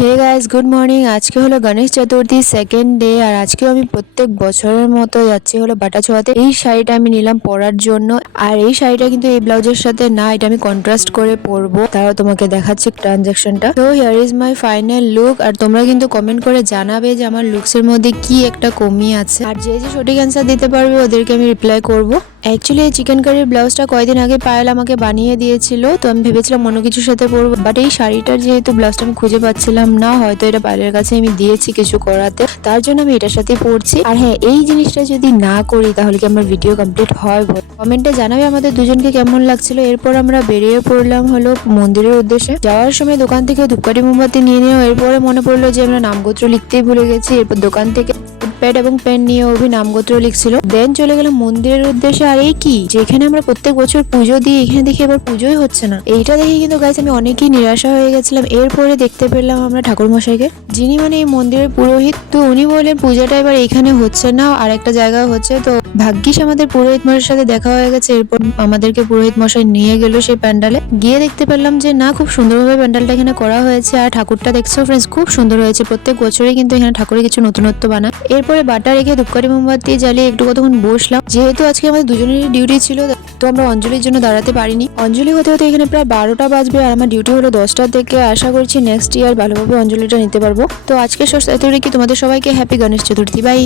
Hey guys, good morning. আজকে হলো Ganesh Chaturthi second day, আর আজকে আমি প্রত্যেক বছরের মতো যাচ্ছি হলো বাটাছোয়াতে। এই শাড়িটা আমি নিলাম পরার জন্য, আর এই শাড়িটা কিন্তু এই ব্লাউজের সাথে না, এটা আমি কন্ট্রাস্ট করে পরবো। তারাও তোমাকে দেখাচ্ছি ট্রানজাকশনটা। তো here is my final look. আর তোমরা কিন্তু কমেন্ট করে জানাবে যে আমার লুকস এর মধ্যে কি একটা কমি আছে, আর যে যে সঠিক অ্যান্সার দিতে পারবে ওদেরকে আমি রিপ্লাই করবো। অ্যাকচুয়ালি এই চিকেন কারির ব্লাউজটা কয়েকদিন আগে পায়েল আমাকে বানিয়ে দিয়েছিল, তো আমি ভেবেছিলাম অন্য কিছুর সাথে পরবো, বাট এই শাড়িটার যেহেতু ব্লাউজটা আমি খুঁজে পাচ্ছিলাম না, হয়তো এটা পায়েলের কাছে আমি দিয়েছি কিছু করাতে, তার জন্য আমি এটার সাথেই পরছি। আর হ্যাঁ, এই জিনিসটা যদি না করি তাহলে কি আমার ভিডিও কমপ্লিট হয়? কমেন্টে জানাবে আমাদের দুজনকে কেমন লাগছিল। এরপর আমরা বেরিয়ে পড়লাম হলো মন্দিরের উদ্দেশ্যে। যাওয়ার সময় দোকান থেকে ধূপকাঠি মোমবাতি নিয়ে নিও। এরপরে মনে পড়লো যে আমরা নামগোত্র লিখতেই ভুলে গেছি। এরপর দোকান থেকে প্যাড এবং পেন নিয়ে অভি নামগোত্র লিখছিল। দেন চলে গেলাম মন্দিরের উদ্দেশ্যে। আর এই কি, যেখানে আমরা প্রত্যেক বছর পুজো দিই, এখানে দেখি এবার পুজোই হচ্ছে না। এইটা দেখে কিন্তু গাইস আমি অনেকই নিরাশা হয়ে গেছিলাম। এরপরে দেখতে পেলাম আমরা ঠাকুর মশাইকে, যিনি মানে এই মন্দিরের পুরোহিত। তো উনি বললেন পূজাটা এবার এখানে হচ্ছে না, আর একটা জায়গায় হচ্ছে। তো ভাগ্যিস আমাদের পুরোহিত মশাইয়ের সাথে দেখা হয়ে গেছে। এরপর আমাদেরকে পুরোহিত মশাই নিয়ে গেল সেই প্যান্ডালে। গিয়ে দেখতে পেলাম যে না, খুব সুন্দরভাবে প্যান্ডালটা এখানে করা হয়েছে। আর ঠাকুরটা দেখছো ফ্রেন্ডস, খুব সুন্দর হয়েছে। প্রত্যেক বছরই কিন্তু এখানে ঠাকুরের কিছু নতুনত্ব বানায়। এরপরে বাটা রেখে ধূপকাঠি মোমবাতি জ্বালিয়ে একটু কতক্ষণ বসলাম। যেহেতু আজকে আমাদের দুজনেরই ডিউটি ছিল, তো আমরা অঞ্জলির জন্য দাঁড়াতে পারিনি। অঞ্জলি হতে হতে এখানে প্রায় 12টা বাজবে, আর আমার ডিউটি হলো 10টা থেকে। আশা করছি নেক্সট ইয়ার ভালোভাবে অঞ্জলিটা নিতে পারবো। তো আজকে সব এতটুকু। তোমাদের সবাইকে হ্যাপি গণেশ চতুর্থী। বাই।